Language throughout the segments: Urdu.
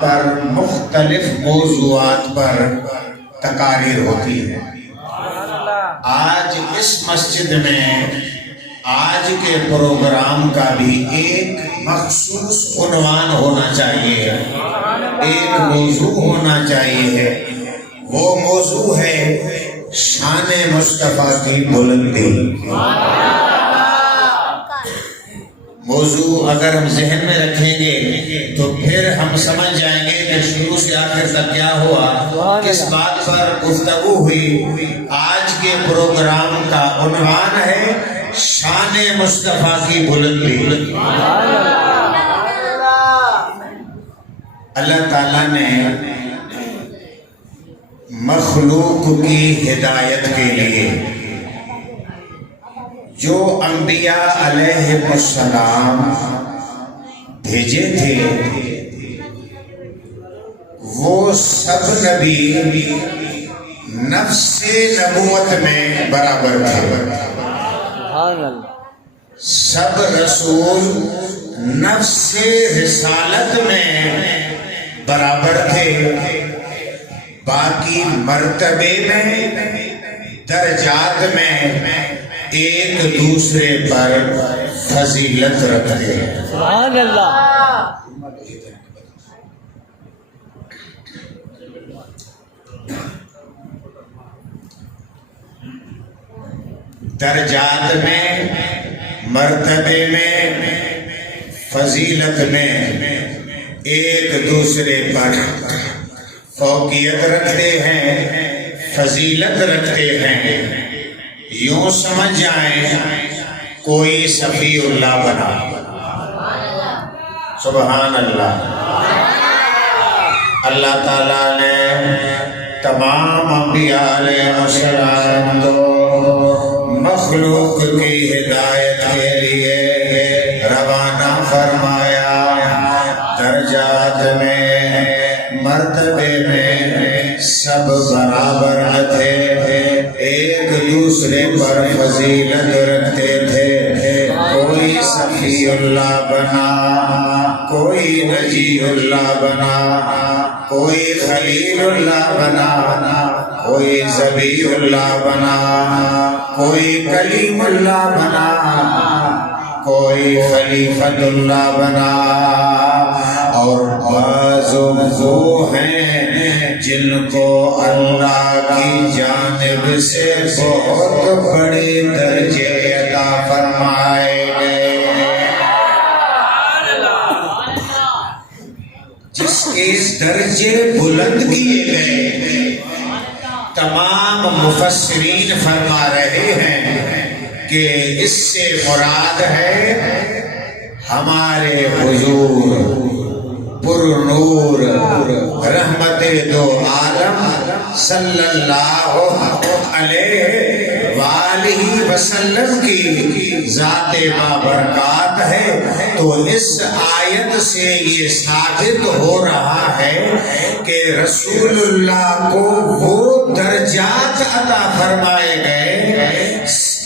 پر مختلف موضوعات پر تقاریر ہوتی ہے۔ آج اس مسجد میں آج کے پروگرام کا بھی ایک مخصوص عنوان ہونا چاہیے، ایک موضوع ہونا چاہیے۔ وہ موضوع ہے شان مصطفیٰ کی بلندی۔ موضوع اگر ہم ذہن میں رکھیں گے تو پھر ہم سمجھ جائیں گے کہ شروع سے آخر تک کیا ہوا، کس بات پر گفتگو ہوئی۔ آج کے پروگرام کا عنوان ہے شان مصطفیٰ کی بلندی۔ اللہ تعالیٰ نے مخلوق کی ہدایت کے لیے جو انبیاء علیہ السلام بھیجے تھے، وہ سب نبی نفس نبوت میں برابر تھے، سب رسول نفس رسالت میں برابر تھے، باقی مرتبے میں درجات میں ایک دوسرے پر فضیلت رکھتے ہیں۔ سبحان اللہ۔ درجات میں، مرتبے میں، فضیلت میں ایک دوسرے پر فوقیت رکھتے ہیں، فضیلت رکھتے ہیں۔ یوں سمجھ جائیں کوئی صفی اللہ بنا۔ سبحان اللہ۔ اللہ تعالیٰ نے تمام انبیاء علیہ السلام کو مخلوق کی ہدایت کے لیے روانہ فرمایا۔ درجات میں، مرتبے میں سب برابر نہ تھے، ایک دوسرے پر فضیلت رکھتے تھے۔ کوئی صفی اللہ بنا، کوئی نجی اللہ بنا، کوئی خلیل اللہ بنا، کوئی ذبی اللہ بنا، کوئی کلیم اللہ بنا، کوئی خلیفت اللہ بنا، اور بعض وہ ہیں جن کو اللہ کی جانب سے بہت بڑے درجے عطا فرمائے گئے۔ جس کے درجے بلند کیے گئے، تمام مفسرین فرما رہے ہیں کہ اس سے مراد ہے ہمارے حضور پر نور رحمت دو عالم صلی اللہ علیہ وآلہ وسلم کی ذات بابرکات ہے۔ تو اس آیت سے یہ ثابت ہو رہا ہے کہ رسول اللہ کو وہ درجات عطا فرمائے گئے،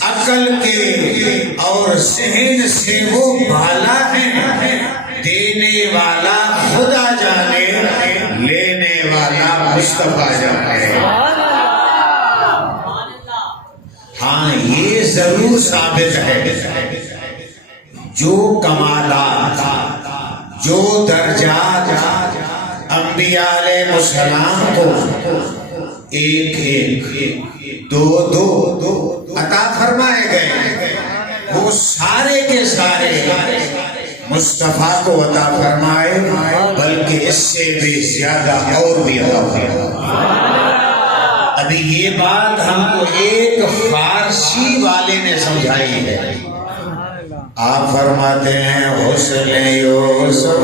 عقل کے اور ذہن سے وہ بالا ہیں۔ دینے والا خدا جانے، لینے والا مصطفیٰ جانے۔ ہاں یہ ضرور ثابت ہے جو کمالات، جو درجات انبیاء علیہ السلام کو ایک ایک دو عطا فرمائے گئے، وہ سارے کے سارے مصطفیٰ کو عطا فرمائے، بلکہ اس سے بھی زیادہ اور بھی عطا فرمائے۔ ابھی یہ بات ہم کو ایک فارسی والے نے سمجھائی ہے۔ آپ فرماتے ہیں حسن یوسف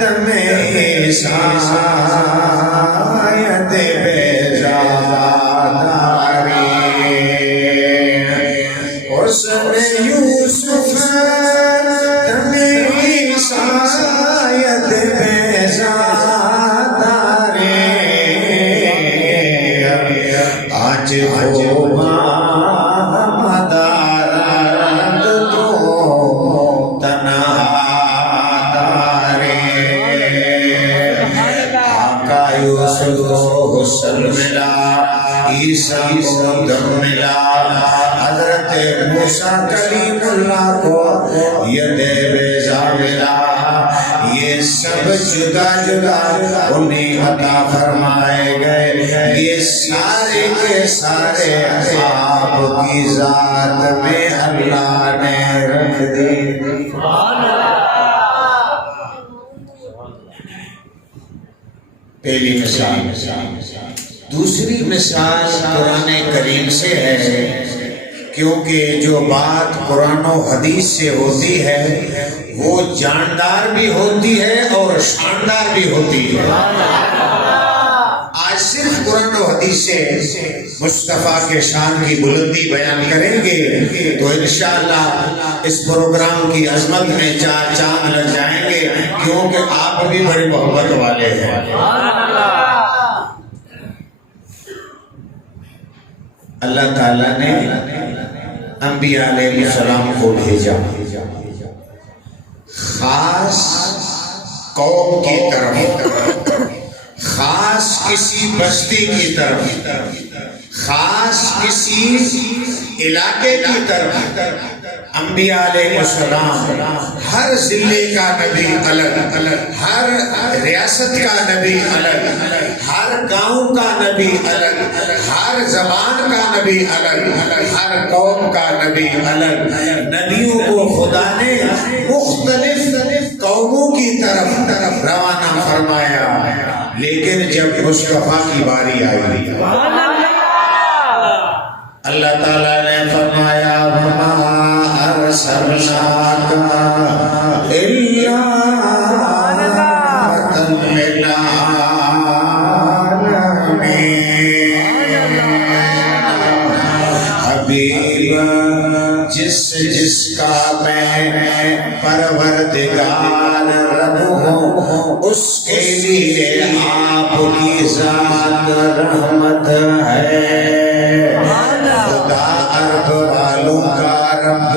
دم سایت بیزاداری، حسن یوسف دم سایت بیزاداری، آج ہو مدارت تو تنہا سل ملا، عیسیٰ کو دم ملا، حضرت موسیٰ کلیم اللہ کو ید بیضا ملا، یہ سب جدا جدا انہیں عطا فرمائے گئے، یہ سارے کے سارے آپ کی ذات میں اللہ نے رکھ دی۔ پہلی مثال۔ دوسری مثال قرآن کریم سے ہے، کیونکہ جو بات قرآن و حدیث سے ہوتی ہے وہ جاندار بھی ہوتی ہے اور شاندار بھی ہوتی ہے۔ آج صرف قرآن و حدیث سے مصطفیٰ کے شان کی بلندی بیان کریں گے تو انشاءاللہ اس پروگرام کی عظمت میں چار چاند لگ جائیں گے، کیونکہ آپ بھی بڑی محبت والے ہیں۔ اللہ تعالیٰ نے انبیاء علیہ السلام کو بھیجا خاص قوم کی طرف، خاص کسی بستی کی طرف، خاص کسی علاقے کی طرف۔ انبیاء علیہ السلام ہر ضلع کا نبی الگ الگ، ہر ریاست کا نبی الگ الگ، ہر گاؤں کا نبی الگ الگ، ہر زبان کا نبی الگ الگ، ہر قوم کا نبی الگ۔ نبیوں کو خدا نے مختلف قوموں کی طرف روانہ فرمایا، لیکن جب مصطفیٰ کی باری آئی اللہ تعالیٰ نے فرمایا وَمَا أَرْسَلْنَاكَ إِلَّا رَحْمَةً لِّلْعَالَمِينَ۔ حبیب جس کا میں پروردگار رب ہوں، اس کے لیے آپ کی ذات رحمت ہے۔ خدا عرب والوں کا رب،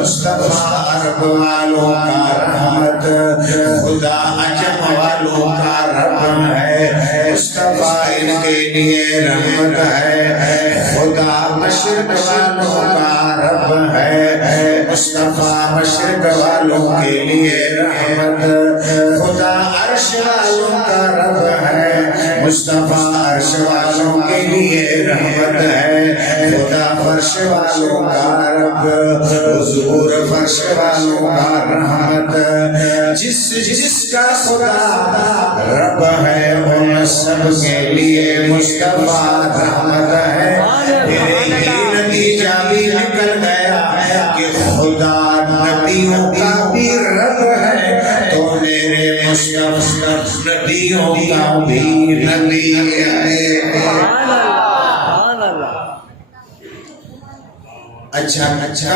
مصطفیٰ عرب والوں کا رحمت، خدا عجم والوں کا رب ہے، مصطفیٰ ان کے لیے رحمت ہے۔ خدا مشرق والوں کا رب ہے، مصطفیٰ مشرق والوں کے لیے رحمت۔ خدا عرش والوں کا رب ہے، مصطفیٰ عرش والوں کے لیے رحمت ہے۔ خدا فرش والوں کا رب، حضور فرش والوں کا رحمت۔ جس کا خدا رب ہے ان سب کے لیے مصطفیٰ رحمت ہے۔ میرے یہ نتیجہ بھی نکل گیا کہ خدا نبیوں کا بھی رب ہے، تو میرے مصطفیٰ نبیوں کا بھی نبی ہے۔ اچھا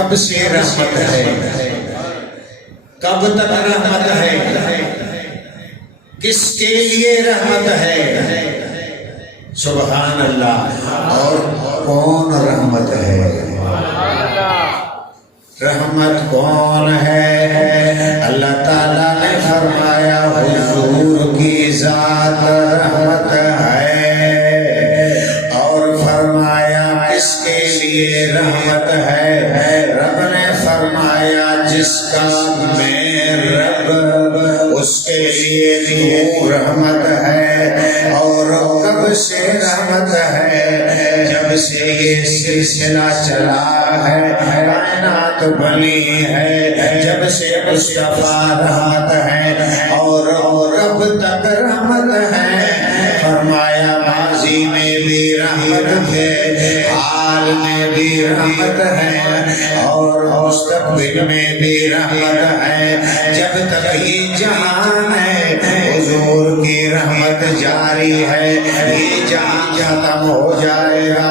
کب سے رحمت ہے؟ کب تک رحمت ہے؟ کس کے لیے رحمت ہے؟ سبحان اللہ۔ اور کون رحمت ہے؟ رحمت کون ہے؟ اللہ تعالیٰ نے فرمایا حضور کی ذات رحمت ہے، اور فرمایا کس کے لیے رحمت ہے؟ رب نے فرمایا جس کا میں رب، اس کے لیے تو رحمت ہے۔ اور کب سے رحمت ہے؟ جب سے یہ سلسلہ چلا ہے، کائنات بنی ہے، جب سے مصطفیٰ رحمت ہے اور رب تک رحمت ہے۔ فرمایا ماضی میں بھی رحمت ہے، حال میں بھی رحمت ہے، اور مستقبل میں بھی رحمت ہے۔ جب تک یہ جہان ہے حضور کی رحمت جاری ہے، یہ جہاں ختم ہو جائے گا،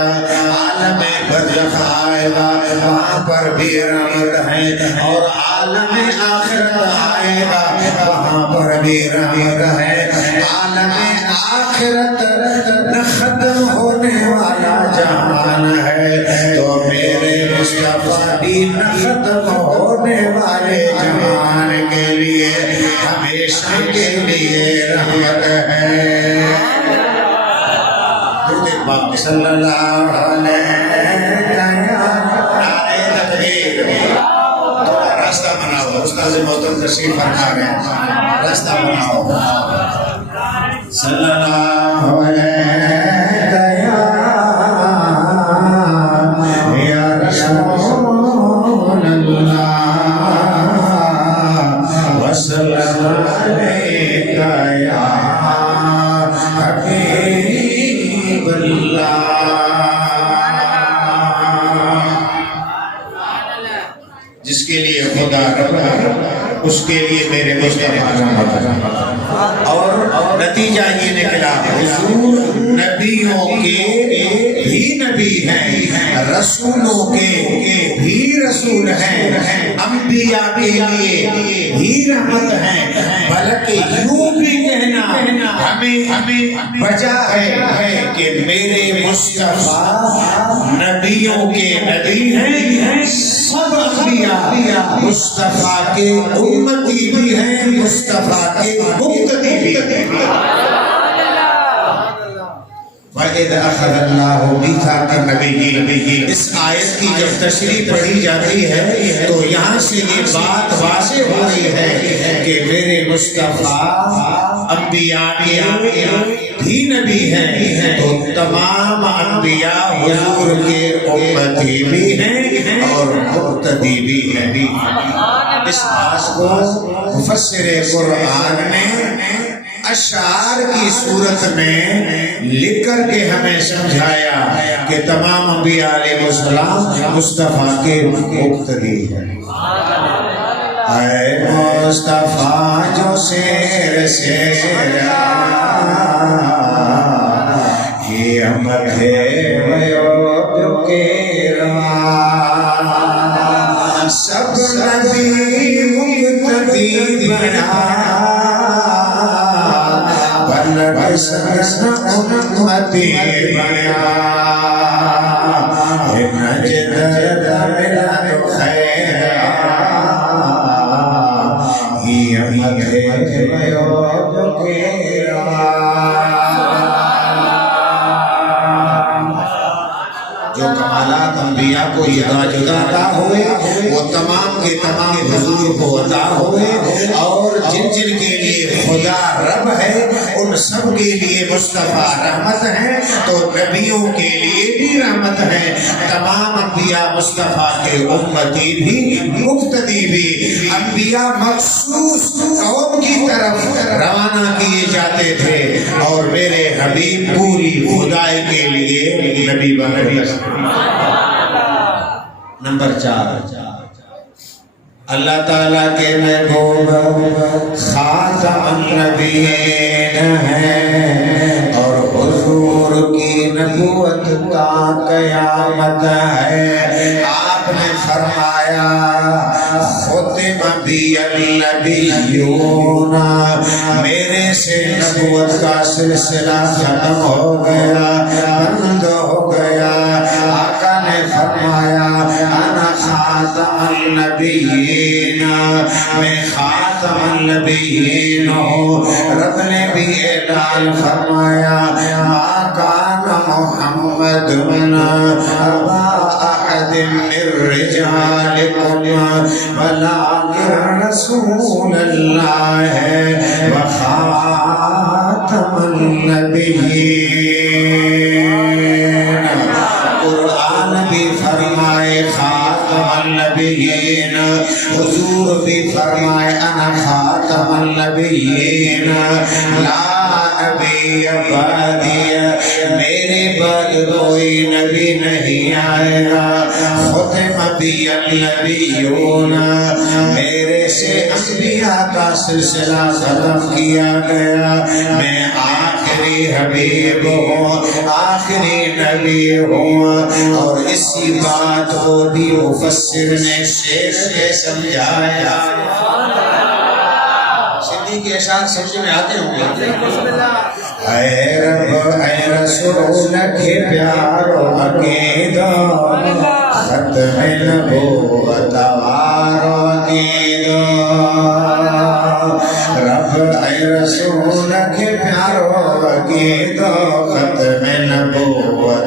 عالم برزخ آئے گا، وہاں پر بھی رحمت ہے، اور عالم آخرت آئے گا، وہاں پر بھی رحمت ہے۔ عالم آخرت نہ ختم ہونے والا جہان ہے، تو میرے مصطفیٰ بھی نہ ختم ہونے والے جہان کے لیے ہمیشہ کے لیے رحمت ہے۔ پاک صلی اللہ علیہ نعرہ تکبیر. راستہ بناؤ. استاد محترم تشریف فرما رہے ہیں. راستہ بناؤ. صلی اللہ علیہ یا رسول اللہ وسلم علیکہ یا حبیب اللہ. جس کے لیے خدا رب اس کے لیے میرے مصطفیٰ. اور نتیجہ یہ نکلا حضور نبیوں کے بھی نبی ہیں, رسولوں کے بھی رسول ہیں, انبیاء کے لیے بھی رحمت ہیں. بلکہ یوں بھی کہنا ہمیں بجا ہے کہ میرے مصطفیٰ نبیوں کے نبی ہیں. سب انبیاء مصطفیٰ کے امتی بھی ہیں, مصطفیٰ کے مقتدی بھی ہیں. وَإِذْ أَخَذَ اللَّهُ مِيثَاقَ النَّبِيِّينَ. اس آیت کی جب تشریح پڑھی جاتی ہے تو یہاں سے یہ بات واضح ہو رہی ہے کہ میرے مصطفیٰ انبیاء بھی نبی ہیں, تو تمام انبیاء حضور کے امتی بھی ہیں اور مقتدی بھی ہیں. اس بات کو مفسر قرآن نے اشعار کی صورت میں لکھ کر کے ہمیں سمجھایا کہ تمام انبیاء علیہ السلام مصطفیٰ کے مقتدی ہیں. اے مصطفیٰ جو سیر سے یہ مدھے ویو کے سب نبی مقتدی بنا امتی بنا نجد من خیر یہ مدھے ویو کے جو کمالات انبیاء کو جدا جدا عطا ہوئے وہ تمام کے تمام حضور کو عطا ہوئے, اور جن جن کے لیے خدا رب ہے ان سب کے لیے مصطفیٰ رحمت ہیں, تو نبیوں کے لیے بھی رحمت ہے. تمام انبیاء مصطفیٰ کے امتی بھی مقتدی بھی. انبیاء مخصوص قوم کی طرف روانہ کیے جاتے تھے اور میرے حبیب پوری خدائی کے لیے نبی بنے. نمبر 4, اللہ تعالیٰ کے محبوب خاتم النبیین ہیں اور حضور کی نبوت تا قیامت ہے. آپ نے فرمایا ختم بی النبیون, میرے سے نبوت کا سلسلہ ختم ہو گیا, بند ہو گیا. آقا نے فرمایا انا خاتم النبیین, میں خاتم النبیین ہوں. رب نے بھی اعلان فرمایا ما کان محمد من ابا احد من رجالکم ولکن رسول اللہ وخاتم النبیین. قرآن بھی فرمائے خاتم النبیین, حضور بھی فرمائے انا خاتم النبیین. لا نبی بعدی, میرے بعد کوئی نبی نہیں آئے گا. ختم بی النبیون, میرے سے انبیاء کا سلسلہ ختم کیا گیا. میں آخری حبیب ہوں, آخری نبی ہوں. اور اسی بات کو بھی مفسر نے شیخ سے سمجھایا. سندھی کے اشعار سمجھ میں آتے ہوں گے. اے رب اے رسول کے پیارو عقیدہ, ختم نبوت وارو عقیدہ. رب اے رسول کے پیارو عقیدہ, ختم نبوت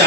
4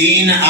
3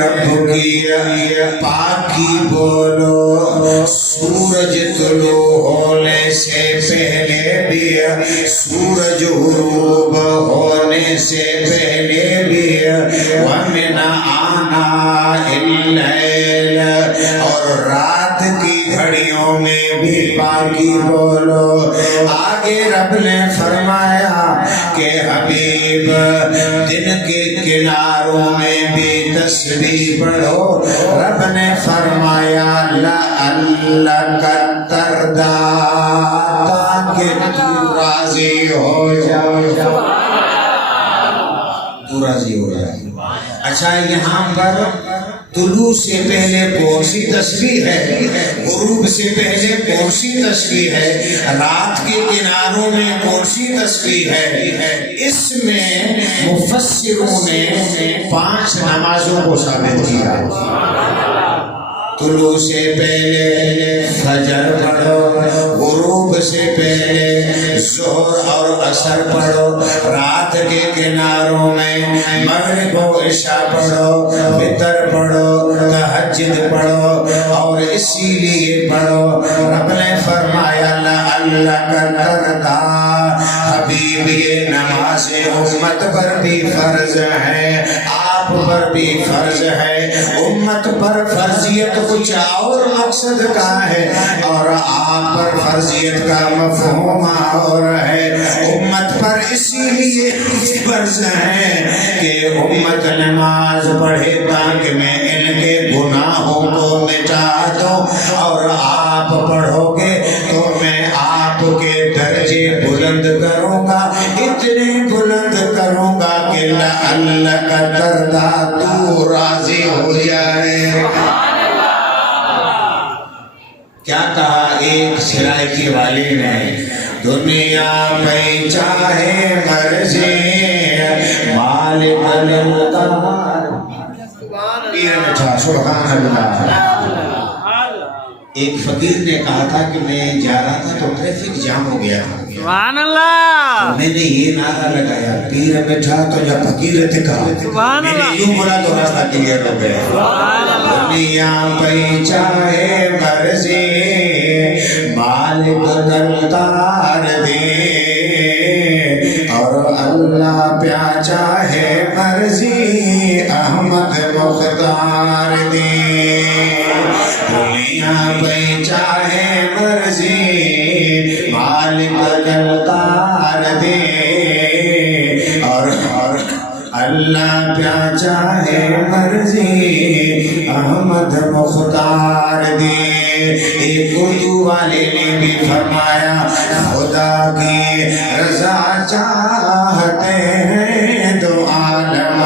رب کی پاکی بولو، سورج طلوع ہونے سے پہلے بھی، سورج غروب ہونے سے پہلے بھی، وَمِنْ آنَاءِ اللَّيْلِ، اور رات کی گھڑیوں میں بھی پاکی بولو۔ آگے رب نے فرمایا کہ حبیب دن کے کناروں میں بھی تسبیح پڑھو۔ رب نے فرمایا لَعَلَّكَ تَرْضَىٰ، تاکہ تو راضی ہو جائے، تو راضی ہو جائے۔ اچھا یہاں پر طلوع سے پہلے کون سی تسبیح ہے، غروب سے پہلے کون سی تسبیح ہے، رات کے کناروں میں کون سی تسبیح ہے؟ اس میں مفسروں نے 5 نمازوں کو ثابت کیا۔ طلوع سے پہلے فجر پڑھو، غروب سے پہلے ظہر اور عصر پڑھو، رات کے کناروں میں مغرب و عشاء پڑھو، وتر پڑھو، تہجد پڑھو، اور اسی لیے پڑھو۔ رب نے فرمایا لعلک ترضیٰ، حبیب یہ نماز امت پر بھی فرض ہے، آپ پر بھی فرض ہے۔ امت پر فرضیت کچھ اور مقصد کا ہے اور آپ پر فرضیت کا مفہوم اور ہے۔ امت پر اسی لیے فرض ہے کہ امت نماز پڑھے تاکہ میں ان کے گناہوں کو مٹا دوں، اور آپ پڑھو گے تو میں آپ کے درجے بلند کروں گا، اتنے بلند کروں گا کہ لعلک ترضیٰ، تو راضی ہو جائے۔ کیا کہا ایک سرائکی والی نے، دنیا میں چاہے مرضی مالک ملکار، پیر میٹھا سبحان اللہ۔ ایک فقیر نے کہا تھا کہ میں جا رہا تھا تو ٹریفک جام ہو گیا تھا، سبحان اللہ، میں نے یہ نعرہ لگایا پیر میٹھا تو یا فقیر تھکا، میں نے یوں بولا تو راستہ کلیئر ہو گیا۔ دنیا پہ چاہے مرضی مالک دلدار دے، اور اللہ پیا چاہے مرضی احمد مختار دے۔ دنیا پہ چاہے مرضی مالک دلدار دے، اور اللہ پیا چاہے مرضی احمد مختار دے۔ ایک اردو والے نے بھی فرمایا، خدا کی رضا چاہتے ہیں دو عالم،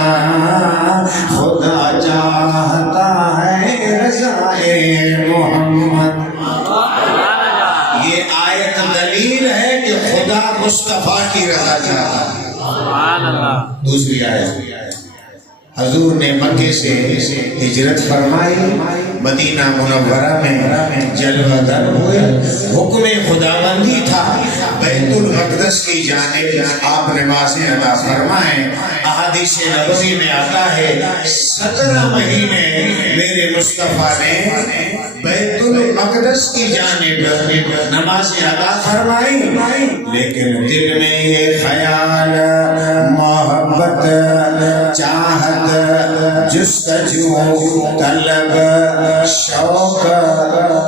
خدا چاہتا ہے رضائے محمد۔ یہ آیت دلیل ہے کہ خدا مصطفیٰ کی رضا چاہتا ہے۔ دوسری آیت، حضور نے مکے سے ہجرت فرمائی، مدینہ منورہ میں جلوہ در ہوئے، حکم خداوندی تھا بیت المقدس کی جانب آپ نمازیں ادا فرمائیں۔ احادیث نبوی میں آتا ہے 17 مہینے میرے مصطفیٰ نے بیت المقدس کی جانب نمازیں ادا فرمائی، لیکن دل میں یہ خیال، محبت، چاہت، جستجو، طلب، شوق،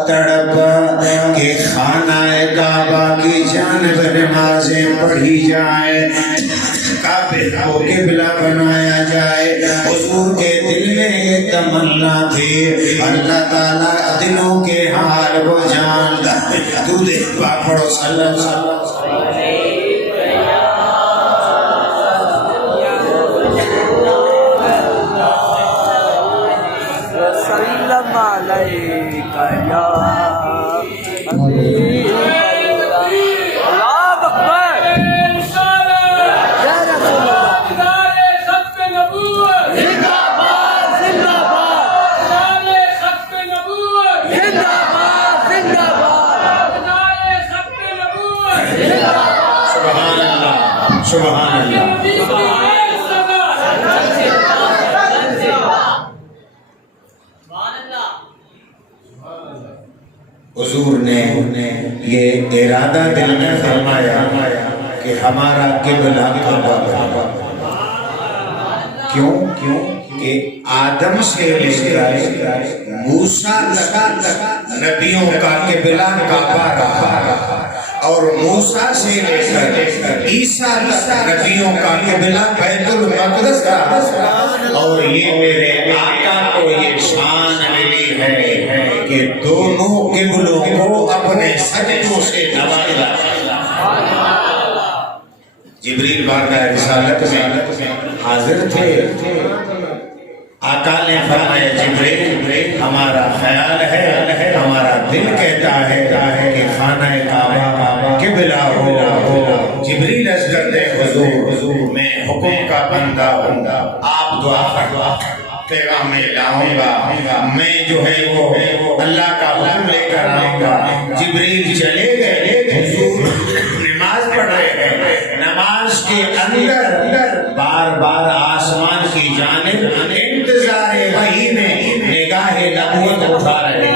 تڑپ کہ خانہ کعبہ کی جانب نمازیں پڑھی جائیں، کعبے کو قبلہ بنایا جائے۔ حضور کے دل میں یہ تمنا تھی، اللہ تعالیٰ دلوں کے حال کو جانتا ہے۔ تو دیکھ پڑھو صلی اللہ علیہ وسلم۔ زندہ باد، زندہ باد، زندہ باد، حضور نے یہ ارادہ دل میں فرمایا کہ ہمارا قبلہ کعبہ بنا۔ کیوں کہ آدم سے لے کر موسیٰ تک نبیوں کا قبلہ کعبہ رہا، اور موسیٰ سے لے کر عیسیٰ تک نبیوں کا قبلہ بیت المقدس رہا، اور یہ میرے آقا کو یہ شان ملی ہے کہ دونوں قبلوں کو اپنے سجدوں سے نوازا۔ جبریل بارگاہ رسالت میں حاضر تھے، آقا نے فرمایا جبریل ہمارا خیال ہے، ہمارا دل کہتا ہے کہ خانہ کعبہ قبلہ ہو۔ جبریل عرض کرتے حضور میں حکم کا بندہ ہوں، آپ دعا فرما پیغام میں لاؤں گا، میں جو ہے وہ اللہ کا حکم لے کر آؤں گا۔ جبریل چلے گئے، حضور نماز پڑھ رہے ہیں، نماز کے اندر بار بار آسمان کی جانب انتظار وحی میں نگاہ نبوت اٹھا رہے ہیں۔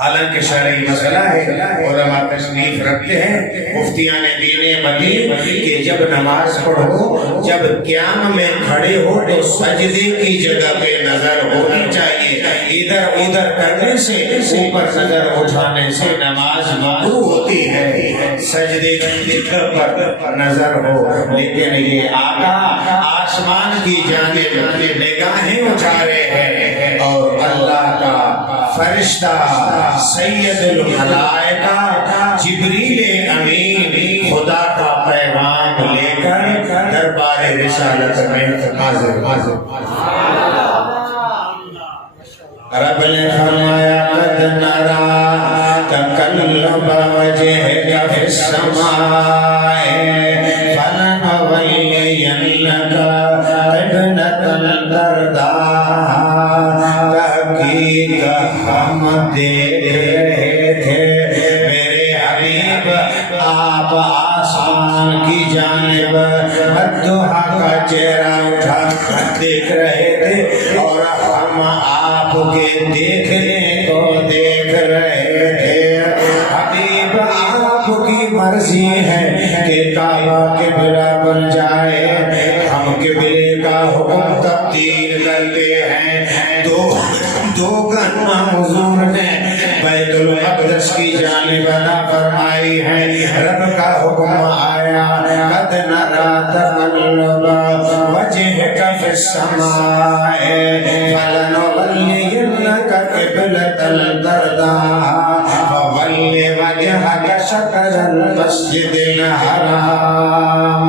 حالانکہ شرعی مسئلہ ہے، علماء تشریف رکھتے ہیں، مفتیان دین مدین کہ جب نماز پڑھو، جب قیام میں کھڑے ہو تو سجدے کی جگہ پہ نظر ہونی چاہیے، ادھر ادھر کرنے سے، اوپر نظر اٹھانے سے نماز مکروہ ہوتی ہے، سجدے کی جگہ پر نظر ہو۔ لیکن یہ آقا آسمان کی جانب نگاہیں اٹھا رہے ہیں، اور اللہ کا فرشتہ سید الملائکہ جبریل امین خدا کا پیغام لے کر دربار رسالت میں حاضر۔ رب نے فرمایا قد نرا تقلب وجهك في السماء فلنولينك قبلة ترضاها۔ تحقیق ہم دیکھ رہے تھے میرے حبیب آپ آسمان کی جانب بددعا کا چہرہ اٹھا کر دیکھ رہے تھے، اور ہم آپ کے دیکھنے کو دیکھ رہے تھے۔ حبیب آپ کی مرضی ہے کہ کعبہ قبلہ بن جائے، ہم قبلے کا حکم تبدیل کرتے ہیں۔ دو گھنٹہ حضور نے بیت المقدس کی جانب ادا فرمائی ہے، رب کا حکم آیا قد نرا تقلب وجهك في السماء فلنولينك قبلة ترضاها فول وجهك شطر المسجد الحرام۔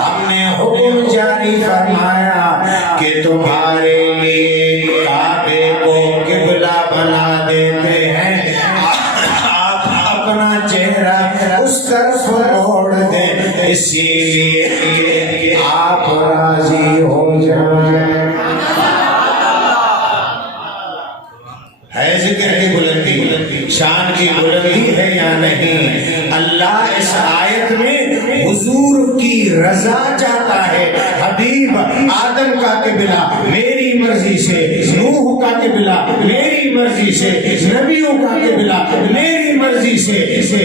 ہم نے حکم جاری فرمایا کہ تمہارے لیے کعبے کو قبلہ بنا دیتے ہیں، آپ اپنا چہرہ اس طرف موڑ دیں، اسی لیے کہ آپ راضی ہو جائیں۔ ہے ذکر کی بلندی، شان کی بلندی ہے یا نہیں؟ اللہ اس آیت میں حضور کی رضا چاہتا ہے۔ حبیب آدم کا قبلہ میری مرضی سے، نوح کا قبلہ میری مرضی سے، نبیوں کا قبلہ میری مرضی سے،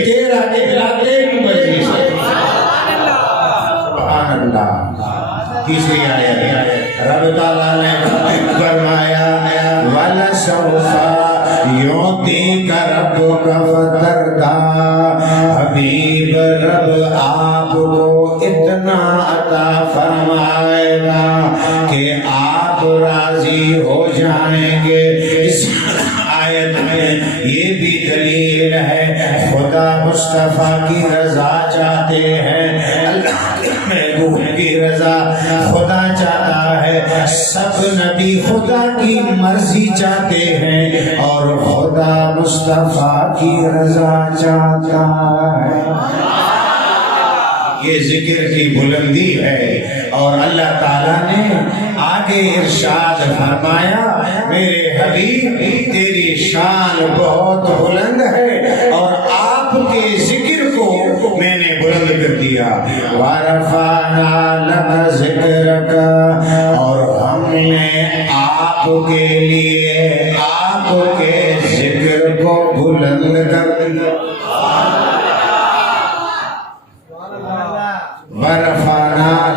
تیرا قبلہ تیری مرضی سے۔ سبحان اللہ۔ تیسری آیت رب تعالیٰ نے فرمایا وَلَسَوْفَ يُعْطِيكَ رَبُّكَ فَتَرْضَىٰ۔ حبیب رب آپ کو اتنا عطا فرمائے گا کہ آپ راضی ہو جائیں گے۔ اس آیت میں یہ بھی دلیل ہے خدا مصطفیٰ کی رضا چاہتے ہیں، اللہ کے محبوب کی رضا خدا چاہتا ہے، سب نبی خدا کی مرضی چاہتے ہیں، اور خدا مصطفیٰ کی رضا چاہتا ہے۔ یہ ذکر کی بلندی ہے، اور اللہ تعالیٰ نے آگے ارشاد فرمایا میرے حبیب تیری شان بہت بلند ہے، اور آپ کے ذکر کو میں نے بلند کر دیا۔ وَرَفَعْنَا لَكَ ذِكْرَكَ، اور ہم نے آپ کے لیے آپ کے ذکر کو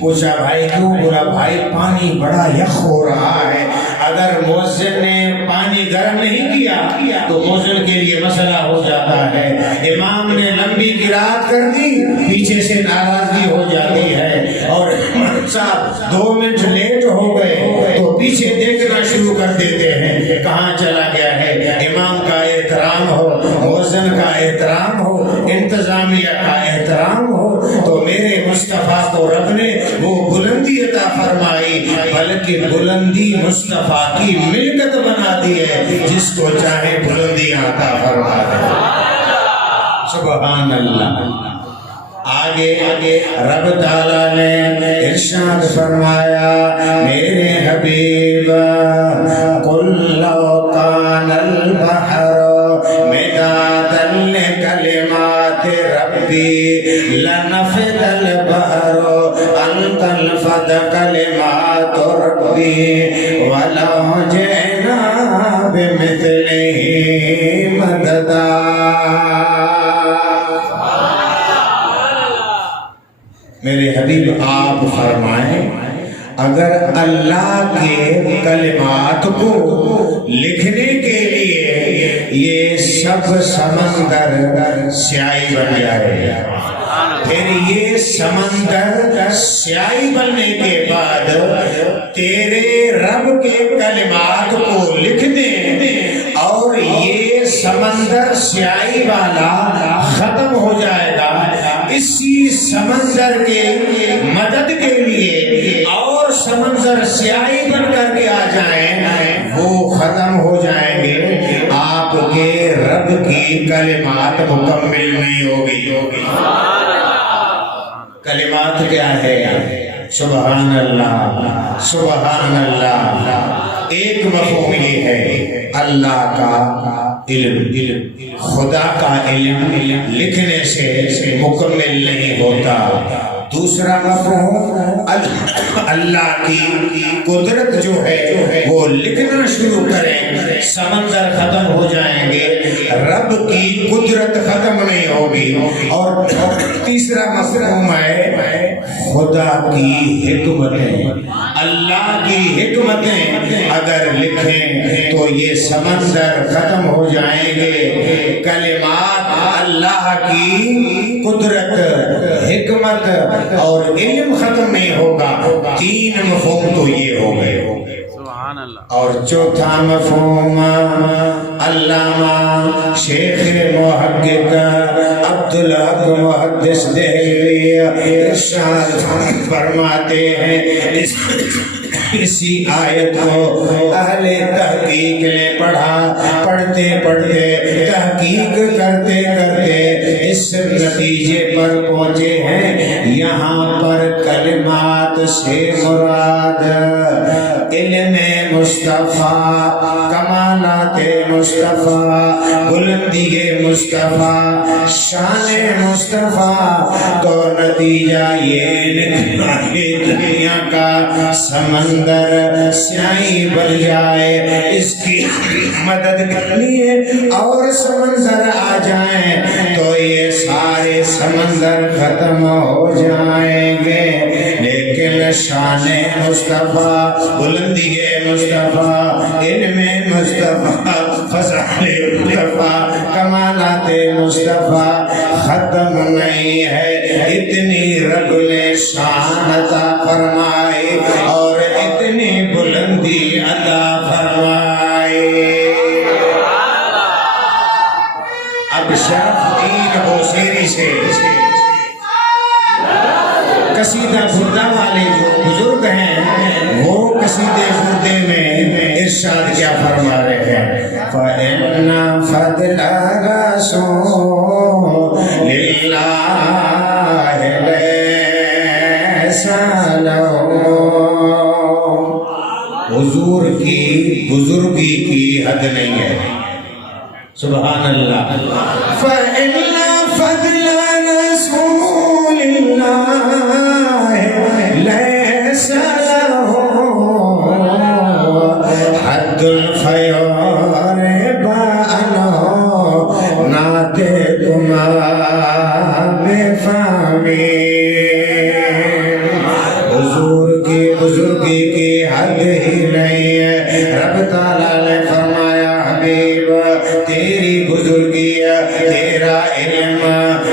پوچھا بھائی کیوں؟ بولا بھائی پانی بڑا یخ ہو رہا ہے، اگر مؤذن نے پانی گرم نہیں کیا تو مؤذن کے لیے مسئلہ ہو جاتا ہے۔ امام نے لمبی قرات کر دی، پیچھے سے ناراضگی ہو جاتی ہے، اور امام صاحب 2 منٹ لیٹ ہو گئے تو پیچھے دیکھنا شروع کر دیتے ہیں کہاں چلا گیا ہے۔ امام کا احترام ہو، مؤذن کا احترام ہو، انتظامیہ کا احترام ہو، تو میرے مصطفیٰ کو رب نے وہ بلندی عطا فرمائی، بلکہ بلندی مصطفیٰ کی ملکت بنا دی ہے، جس کو چاہے بلندی عطا فرما دے۔ سبحان اللہ۔ آگے رب تعالیٰ نے ارشاد فرمایا میرے حبیب قل لو کان البحر مدادا لکلمات ربی لنفد البحر ان تنفد کلمات ربی ولو جئنا بمثلہ مددا۔ میرے حبیب آپ فرمائیں اگر اللہ کے کلمات کو لکھنے کے لیے یہ سب سمندر سیاہی بن جائے، پھر یہ سمندر سیاہی بننے کے بعد تیرے رب کے کلمات کو لکھ دیں اور یہ سمندر سیاہی والا ختم ہو جائے گا، اسی سمندر کے مدد کے لیے اور سمندر سیاہی بن کر کے آ جائیں، وہ ختم ہو جائیں گے، آپ کے رب کی کلمات مکمل نہیں ہوگی۔ کلمات کیا ہے؟ سبحان اللہ، سبحان اللہ۔ ایک مفہوم یہ ہے اللہ کا علم، خدا کا علم لکھنے سے مکمل نہیں ہوتا۔ دوسرا مفہوم اللہ کی قدرت جو ہے وہ لکھنا شروع کریں سمندر ختم ہو جائیں گے، رب کی قدرت ختم نہیں ہوگی۔ اور تیسرا مفہوم ہے خدا کی حکمتیں، اللہ کی حکمتیں اگر لکھیں تو یہ سمندر ختم ہو جائیں گے۔ کلمات اللہ کی قدرت، حکمت اور علم ختم نہیں ہوگا۔ 3 مفہوم تو یہ ہو گئے۔ سبحان اللہ۔ اور چوتھا مفہوم علامہ شیخ محقق عبدالحق محدث دہلوی ارشاد فرماتے ہیں اسی آیت کو اہل تحقیق نے پڑھا، پڑھتے پڑھتے تحقیق کرتے کرتے اس نتیجے پر پہنچے ہیں یہاں پر کلمات سے مراد علم مصطفیٰ، کمالات مصطفیٰ، بلندی مصطفیٰ، شان مصطفیٰ، تو نتیجہ یہ نکلا کہ دنیا کا سمندر سیاہی بن جائے، اس کی مدد کے لیے اور سمندر آ جائیں تو یہ سارے سمندر ختم ہو جائیں گے، لیکن شان مصطفیٰ، بلندی مصطفیٰ، علم مصطفیٰ، فضائل مصطفیٰ، کمالات مصطفیٰ ختم نہیں ہے۔ اتنی رب نے شان عطا فرمائی اور اتنی بلندی عطا فرمائی۔ اب شرف دین بوسیری سے قصیدہ بردہ والے جو بزرگ ہیں وہ قصیدے بردے میں ارشاد کیا فرما رہے ہیں؟ فَإِنَّ فَضْلَ رَسُولِ اللَّهِ لَيْسَ لَهُ، حضور کی بزرگی کی حد نہیں ہے۔ سبحان اللہ۔ فَإِنَّ فَضْلَ رَسُولِ اللَّهِ لَيْسَ لَهُ حَدٌّ فَيُعْرِبُ عَنْهُ نَادِكُمَا فہمی حضور کی بزرگی کی حد ہی نہیں ہے. رب تعالیٰ نے فرمایا حبیب تیری بزرگی تیرا علم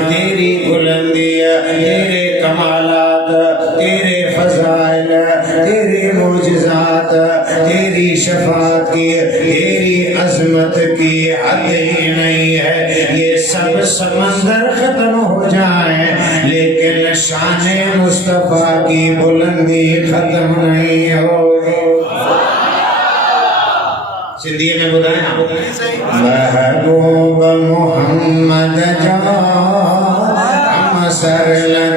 تیری بلندی تیرے کمالات تیرے فضائل تیرے معجزات تیری شفاعت کی تیری عظمت کی حد ہی نہیں ہے. یہ سب سمندر ختم ہو جائیں لیکن شان مصطفیٰ کی بلندی ختم نہیں ہوگی. سندھی میں بتائیں محبوب محمد جان ہم سر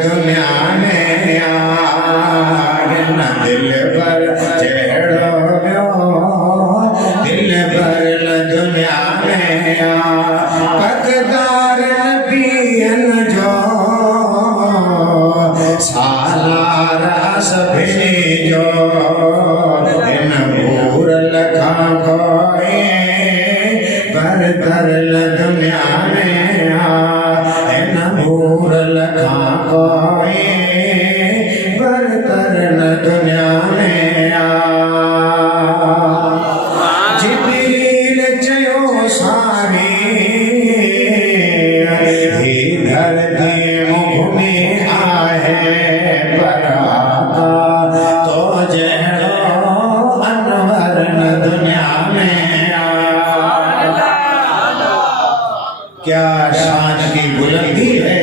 دنیا میں یار نہ دل پر چڑھو دل پر دنیا میں یار پکدار نبی جو سالار سبھی جو نور لکھا کوئی برتر دنیا میں نور لکھا کوئی برتر دنیا میں جبریل چیو ساری دھرتی مکھ میں آئے پر آقا تو جہڑو انور دنیا میں کیا شان کی بلندی ہے.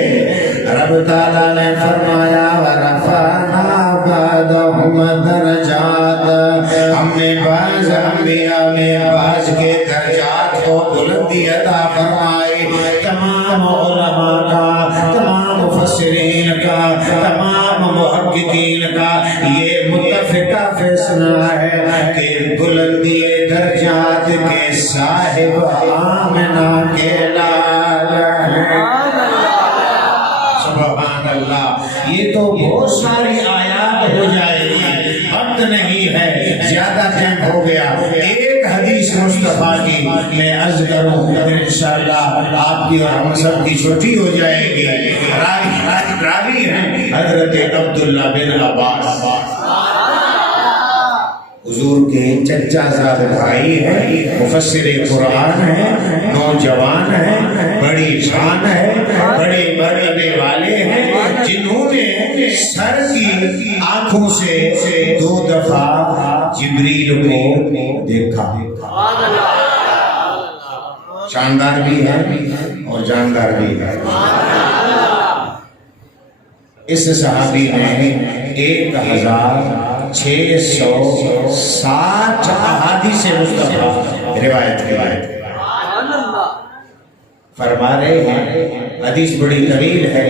رب تعالیٰ نے فرمایا ورفعنا بعضهم درجات ہم نے بعض انبیاء میں بعض کے درجات کو بلندی عطا فرمائی. تمام علماء کا تمام مفسرین کا تمام محققین کا یہ متفقہ فیصلہ ہے کہ بلندی درجات کے صاحب آمنہ کے لال ہیں. سبحان اللہ. یہ تو بہت ساری آیات ہو جائے گی وقت نہیں ہے زیادہ ٹائم ہو گیا. ایک حدیث مصطفیٰ کی میں عرض کروں انشاءاللہ آپ کی اور ہم سب کی چھٹی ہو جائے گی. راوی ہیں حضرت عبداللہ بن عباس حضور کے چچا زاد بھائی ہیں مفسر قرآن ہیں نوجوان ہیں بڑی شان ہے بڑے مرتبے والے ہیں جنہوں نے سر کی آنکھوں سے 2 دفعہ جبریل کو دیکھا. شاندار بھی ہے اور جاندار بھی ہے. اس صحابی نے 1660 احادیث مصطفیٰ روایت کی. فرما رہے ہیں حدیث بڑی طویل ہے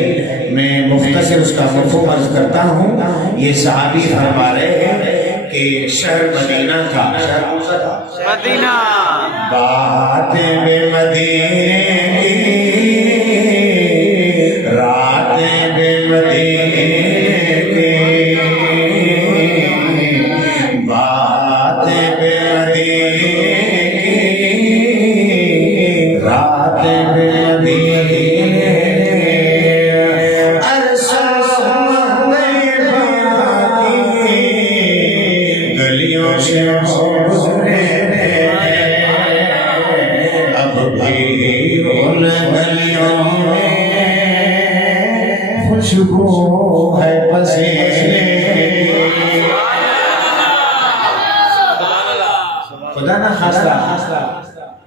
میں مختصر اس کا مفہوم عرض کرتا ہوں. یہ صحابی فرما رہے ہیں کہ شہر مدینہ کا مدینہ باتیں بے مدینے کی راتیں بے مدینے کی باتیں بے مدینے کی راتیں بے مدینے گلیوں سے گزرے اب بھی ان گلیوں میں خوشبو ہے پسینے. خدا نہ خواستہ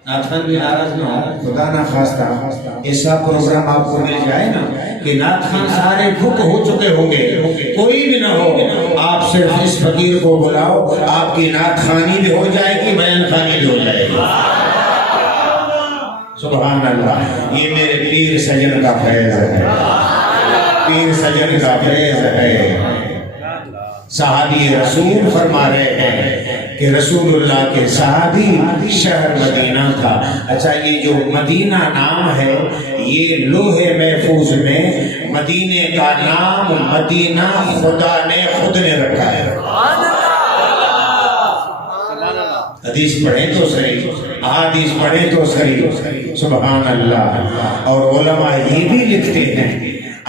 ناتخوان بھی ناراض نہ ہو. خدا نہ خواستہ ایسا پروگرام آپ کو مل جائے نا کہ ناتخوان سارے بھوک ہو چکے ہوں گے کوئی بھی نہ ہو آپ صرف اس فقیر کو بلاؤ آپ کی ناتخوانی بھی ہو جائے گی بیان خوانی بھی ہو جائے گی. سبحان اللہ. یہ میرے پیر سجن کا فیض ہے پیر سجن کا فیض ہے. صحابی رسول فرما رہے ہیں کہ رسول اللہ کے صحابی شہر مدینہ تھا. اچھا یہ جو مدینہ نام ہے یہ لوح محفوظ میں مدینے کا نام مدینہ خدا نے خود نے رکھا ہے. حدیث پڑھیں تو صحیح احادیث پڑھیں تو صحیح. سبحان اللہ. اور علماء یہ بھی لکھتے ہیں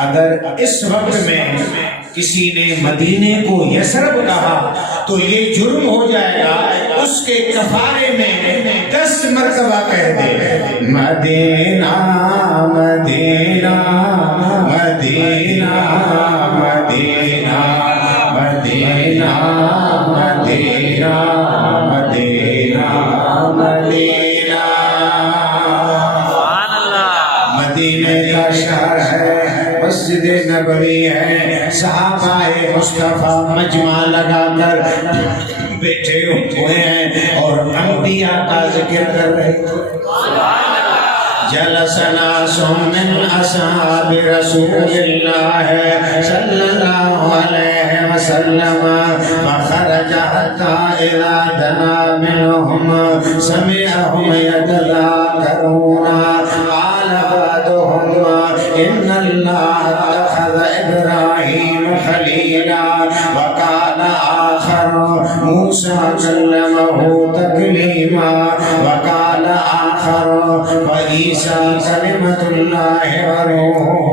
اگر اس وقت میں کسی نے مدینے کو یثرب کہا تو یہ جرم ہو جائے گا، اس کے کفارے میں 10 مرتبہ کہہ دے مدینہ مدینہ مدینہ مدینہ مدینہ مدینہ مدینہ مدینہ۔ سبحان اللہ۔ مدینے کا شہر ہے، مسجد نبوی ہے، صحابہ مصطفیٰ مجمع لگا کر بیٹھے ہوئے ہیں اور انبیاء کا ذکر کر رہے ہیں۔ جلس ناس من اصحاب رسول اللہ صلی اللہ علیہ وسلم فخرج حتى اذا دنا منهم سمعهم يتذاكرون قال بعضهم ان الله اتخذ ابراهيم خليلا وقال آخر موسى كلمه تكليما وقال آخر وعيسى كلمة الله وروحه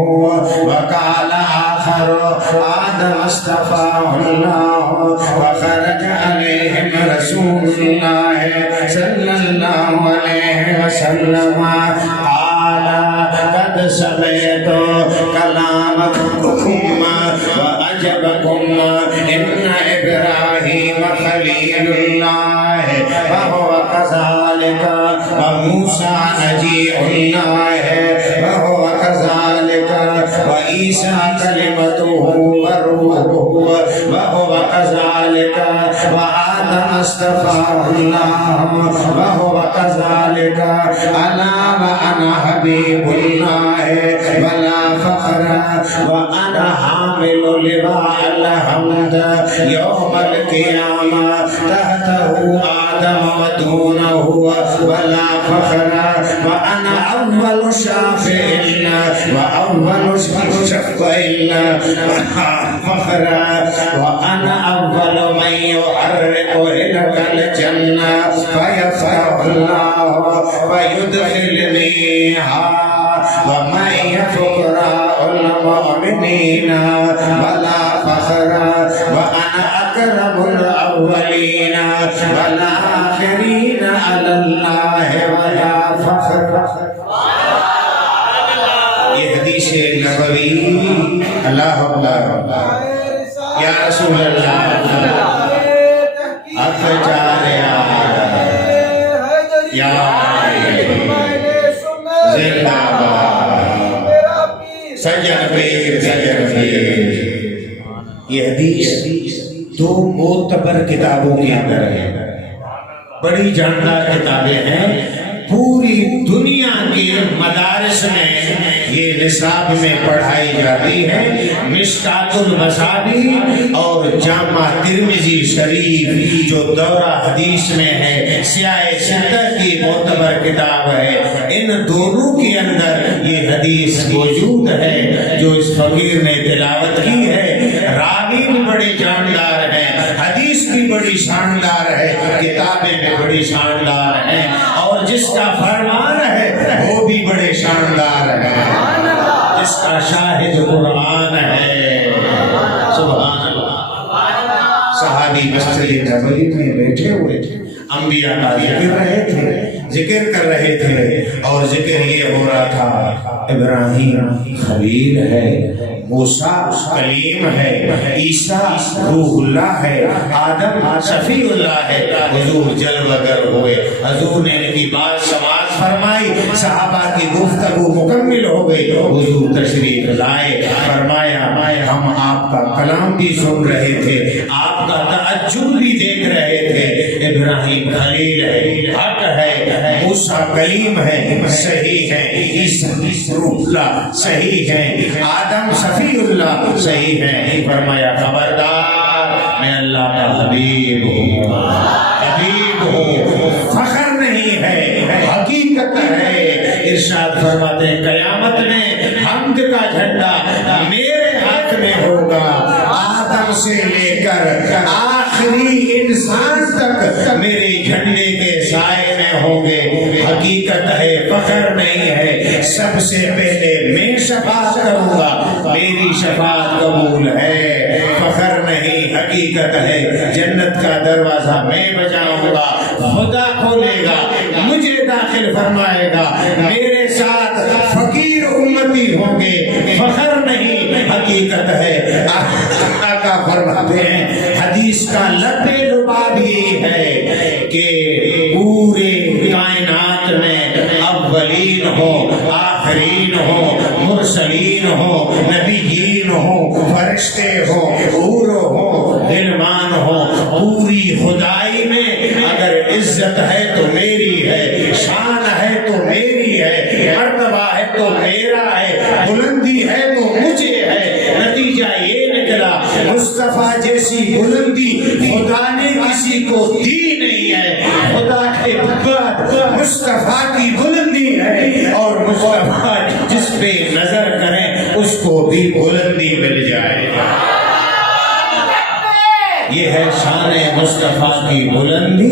وقال آخر آدم اصطفاه الله وخرج عليهم رسول الله صلى الله عليه وسلم قال قد سمعت كلامكم وعجبكم إن إبراهيم خليل الله وهو كذلك وموسى نجيع الله وهو كذلك وعيسى كلمته وروحه وهو كذلك وآدم اصطفاه الله وهو كذلك ألا وأنا حبيب الله ولا فخر وأنا حامل لواء الحمد يوم القيامة تحته آدم ودونه ولا فخر وأنا أول شافع وأول شفع ولا فخر وأنا أول من يحرق لك الجنة فيفتح الله فيدخلنيها ومعي فقراء المؤمنين ولا فخر وأنا أكرم الأولين والآخرين على الله ولا فخر۔ یہ حدیث نبوی اللہ اللہ یا رسول اللہ اخجار یا زندہ باد سجن پیر سجن پیر۔ یہ حدیث 2 معتبر کتابوں کے اندر ہے، بڑی جاندار کتابیں ہیں، پوری دنیا کے مدارس میں یہ نصاب میں پڑھائی جاتی ہے۔ مشکات المصابیح اور جامع ترمذی شریف جو دورہ حدیث میں ہے، سیاہ ستر کی معتبر کتاب ہے، ان دونوں کے اندر یہ حدیث موجود ہے جو اس فقیر نے تلاوت کی ہے۔ راوی بھی بڑے جاندار ہیں، حدیث بھی بڑی شاندار ہے، کتابیں بھی بڑی شاندار ہیں، اور جس کا فرمان ہے وہ بھی بڑے شاندار ہے، جس کا شاہد قرآن ہے۔ سبحان اللہ۔ صحابی مسجد نبوی میں بیٹھے ہوئے تھے، انبیاء کا ذکر کر رہے تھے اور ذکر یہ ہو رہا تھا ابراہیم خلیل ہے، موسیٰ کلیم ہے، عیسیٰ روح اللہ ہے، آدم صفی اللہ ہے۔ حضور جلوہ گر ہوئے، حضور نے ان کی بات سماعت فرمائی، صحابہ کی گفتگو مکمل ہو گئی، حضور تشریف لائے، فرمایا ہم آپ کا کلام بھی سن رہے تھے، آپ کا تعجب بھی دیکھ رہے تھے۔ ابراہیم خلیل ہے، حق ہے، موسیٰ کلیم ہے، صحیح ہے، عیسیٰ روح اللہ صحیح ہے، آدم صفی اللہ صحیح ہے۔ فرمایا خبردار، میں اللہ کا حبیب ہوں، حبیب ہوں، فخر نہیں ہے، حقیقت ہے۔ ارشاد فرماتے ہیں قیامت میں حمد کا جھنڈا میرے ہاتھ میں ہوگا، آدم سے لے کر آخری انسان تک میرے جھنڈے کے سائے میں ہوں گے۔ حقیقت ہے، فخر نہیں ہے، سب سے پہلے میں میں شفاعت کروں گا، میری شفاعت قبول ہے، فخر نہیں حقیقت ہے، جنت کا دروازہ میں بجاؤں گا، خدا کھولے گا، مجھے داخل فرمائے گا، میرے ساتھ فقیر امتی ہوں گے، فخر نہیں حقیقت ہے۔ آقا فرماتے ہیں حدیث کا لب لباب یہ ہے کہ پورے کائنات میں اولین ہو، آخرین ہو، مرسلین ہو، نبیین ہو، فرشتے ہو، حور ہو، غلمان ہو، پوری خدائی میں اگر عزت ہے تو میری ہے، شان ہے تو میری ہے، مرتبہ ہے تو میرا ہے، بلندی ہے تو مجھے ہے۔ نتیجہ یہ نکلا مصطفیٰ جیسی بلندی خدا نے کسی کو دی نہیں ہے، خدا کے بعد مصطفیٰ کی بلندی ہے، اور مصطفیٰ جس پہ نظر کریں اس کو بھی بلندی مل جائے۔ یہ ہے شان مصطفیٰ کی بلندی۔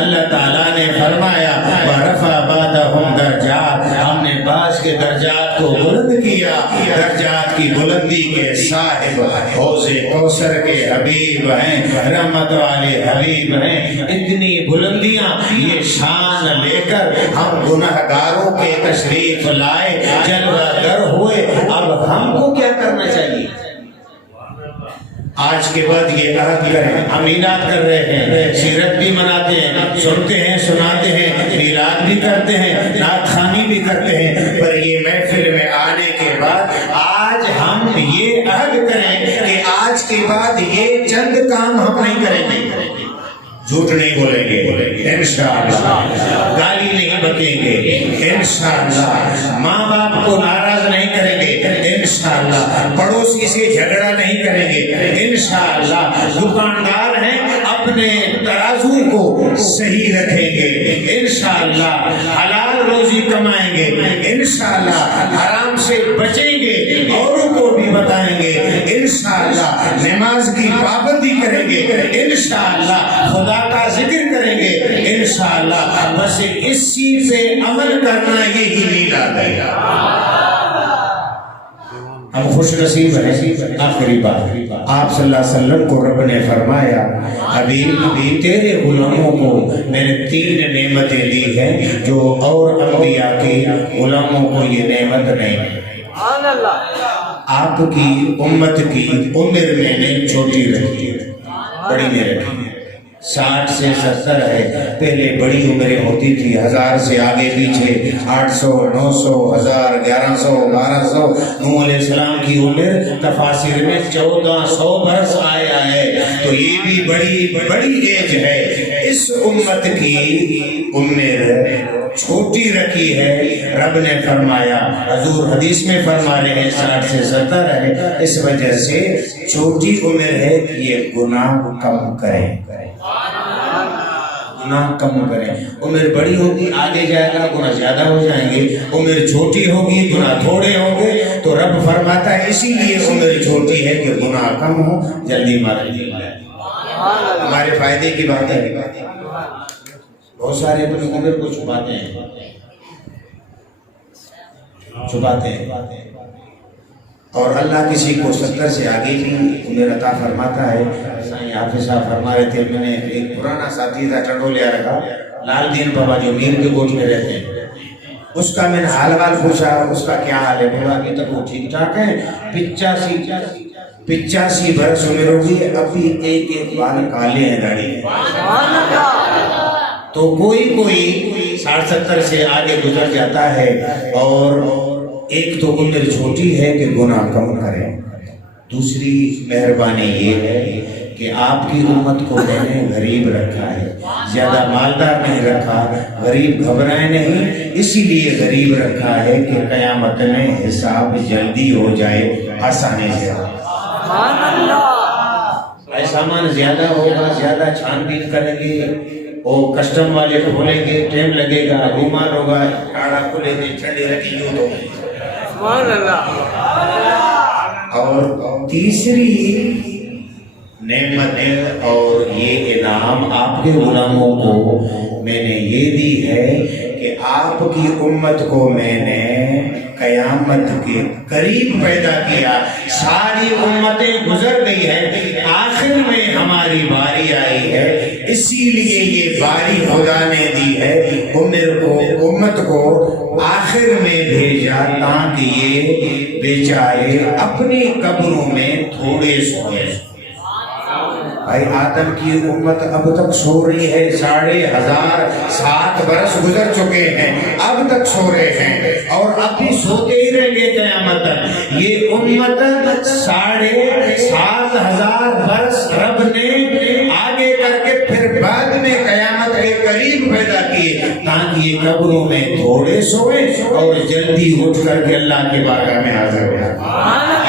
اللہ تعالیٰ نے فرمایا وَرَفَعَ بَعْضَهُمْ دَرَجَاتٍ، ہم نے بعض کے درجات کو بلند کیا، درجات کی بلندی کے صاحب حوض کوثر کے حبیب ہیں، رحمت والے حبیب ہیں۔ اتنی بلندیاں یہ شان لے کر ہم گنہگاروں کے تشریف لائے، جلوہ گر ہوئے۔ اب ہم کو کیا کرنا چاہیے؟ آج کے بعد یہ عہد کریں، ہم میلاد کر رہے ہیں، سیرت بھی مناتے ہیں، سنتے ہیں، سناتے ہیں، میلاد بھی کرتے ہیں، نعت خوانی بھی کرتے ہیں، پر یہ محفل میں آنے کے بعد آج ہم یہ عہد کریں کہ آج کے بعد یہ چند کام ہم نہیں کریں گے۔ جھوٹ نہیں بولیں گے انشاءاللہ، گالی نہیں بکیں گے انشاءاللہ، ماں باپ کو ناراض نہیں کریں گے انشاءاللہ، پڑوسی سے جھگڑا نہیں کریں گے انشاءاللہ، دکاندار ہیں اپنے ترازو کو صحیح رکھیں گے انشاءاللہ، حلال روزی کمائیں گے انشاءاللہ، حرام سے بچیں گے، اوروں کو بھی بتائیں گے انشاءاللہ، نماز کی پابندی کریں گے انشاءاللہ، خدا کا ذکر کریں گے انشاءاللہ۔ بس اسی پہ عمل کرنا یہی میلاد ہے۔ ہم خوش نصیب ہیں۔ آخری بات، آپ صلی اللہ علیہ وسلم کو رب نے فرمایا حبیب تیرے غلاموں کو میں نے 3 نعمتیں دی ہیں جو اور انبیاء کے غلاموں کو یہ نعمت نہیں ہے۔ آپ کی امت کی عمر میں نے چھوٹی رکھی ہے، بڑی میں رکھی ہے، 60 سے 70 ہے، پہلے بڑی عمریں ہوتی تھی، 1000 سے آگے پیچھے، 800 900 1000 1100 1200۔ نوح علیہ السلام کی عمر تفاسیر میں 1400 برس آیا ہے، تو یہ بھی بڑی ایج ہے۔ اس امت کی عمر چھوٹی رکھی ہے، رب نے فرمایا، حضور حدیث میں فرما رہے ہیں 60 سے 70 ہے، اس وجہ سے چھوٹی عمر ہے، یہ گناہ کم کریں، گناہ کم کریں۔ عمر بڑی ہوگی آگے جائے گا گناہ زیادہ ہو جائیں گے، عمر چھوٹی ہوگی گناہ تھوڑے ہوں گے، تو رب فرماتا ہے اسی لیے عمر چھوٹی ہے کہ گناہ کم ہو، جلدی مارے ہمارے فائدے کی بات ہے۔ بہت سارے اپنی عمر کو چھپاتے ہیں اور اللہ کسی کو 70 سے آگے کی عمر عطا فرماتا ہے۔ سائیں حافظ صاحب فرما رہے تھے، میں نے ایک پرانا ساتھی تھا ٹنڈولیا کا، لال دین بابا جو میر کے کوٹ میں رہتے ہیں، اس کا میں نے حال پوچھا، اس کا کیا حال ہے؟ بولا کہ تک وہ ٹھیک ٹھاک ہے، 85 برس عمر ہوگی، ابھی ایک بال کالے ہیں داڑھی میں۔ تو کوئی 60-70 سے آگے گزر جاتا ہے، اور ایک تو عمر چھوٹی ہے کہ گناہ کم کریں، دوسری مہربانی یہ ہے کہ آپ کی امت کو میں نے غریب رکھا ہے، زیادہ مالدار نہیں رکھا، غریب گھبرائے نہیں، اسی لیے غریب رکھا ہے کہ قیامت میں حساب جلدی ہو جائے، آسانی سے۔ سامان زیادہ ہوگا، زیادہ چھان بین کریں گے، وہ کسٹم والے کھولیں گے، ٹائم لگے گا، بیمار ہوگا، کھاڑا کھولیں گے، ٹھنڈی رکھی جو تو۔ اور تیسری نعمت اور یہ انعام آپ کے غلاموں کو میں نے یہ دی ہے کہ آپ کی امت کو میں نے قیامت کے قریب پیدا کیا. ساری امتیں گزر گئی ہے, آخر میں ہماری باری آئی ہے. اسی لیے یہ باری خدا نے دی ہے, امت کو آخر میں بھیجا تاکہ یہ بیچارے اپنی قبروں میں تھوڑے سوئے. بھائی آدم کی امت اب تک سو رہی ہے, 1500 برس گزر چکے ہیں, اب تک سو رہے ہیں اور اب بھی سوتے ہی رہیں گے قیامت تک. یہ امت 7500 برس رب نے آگے کر کے پھر بعد میں قیامت کے قریب پیدا کیے تاکہ یہ قبروں میں تھوڑے سوئے اور جلدی اٹھ کر کے اللہ کے بارگاہ میں حاضر ہو. یہ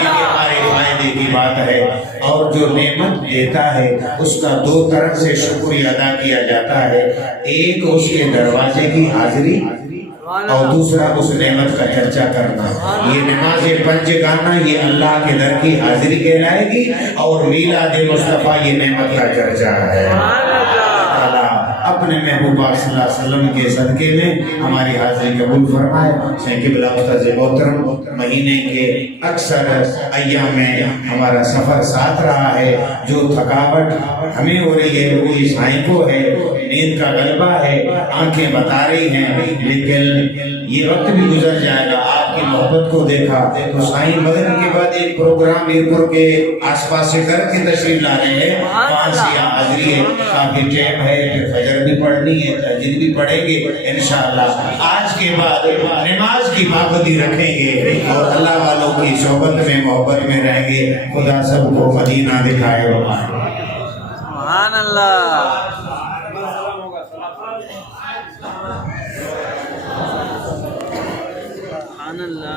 ہمارے فائدے کی بات ہے. اور جو نعمت دیتا ہے اس کا 2 طرح سے شکریہ ادا کیا جاتا ہے. ایک اس کے دروازے کی حاضری اور دوسرا اس نعمت کا چرچا کرنا. یہ نماز پنج گانا یہ اللہ کے در کی حاضری کہلائے گی اور میلاد مصطفیٰ یہ نعمت کا چرچا ہے. اپنے محبوب صلی اللہ علیہ وسلم کے صدقے میں ہماری حاضری قبول فرمائے. قبلہ استاذ محترم, مہینے کے اکثر ایام میں ہمارا سفر ساتھ رہا ہے. جو تھکاوٹ ہمیں ہو رہی ہے وہ اس بھائی کو ہے, نیند کا غلبہ ہے, آنکھیں بتا رہی ہیں, لیکن یہ وقت بھی گزر جائے گا. آپ کی محبت کو دیکھا تو سائیں مغرب کے بعد ایک پروگرام میرپور کے آس پاس سے کر کے تشریف لا رہے ہیں. وہاں سے حاضری ہے, کافی ٹائم ہے, پھر فجر بھی پڑھنی ہے, تہجد بھی پڑھیں گے انشاءاللہ. آج کے بعد نماز کی پابندی رکھیں گے اور اللہ والوں کی صحبت میں محبت میں رہیں گے. خدا سب کو مدینہ دکھائے. سبحان اللہ. سبحان اللہ.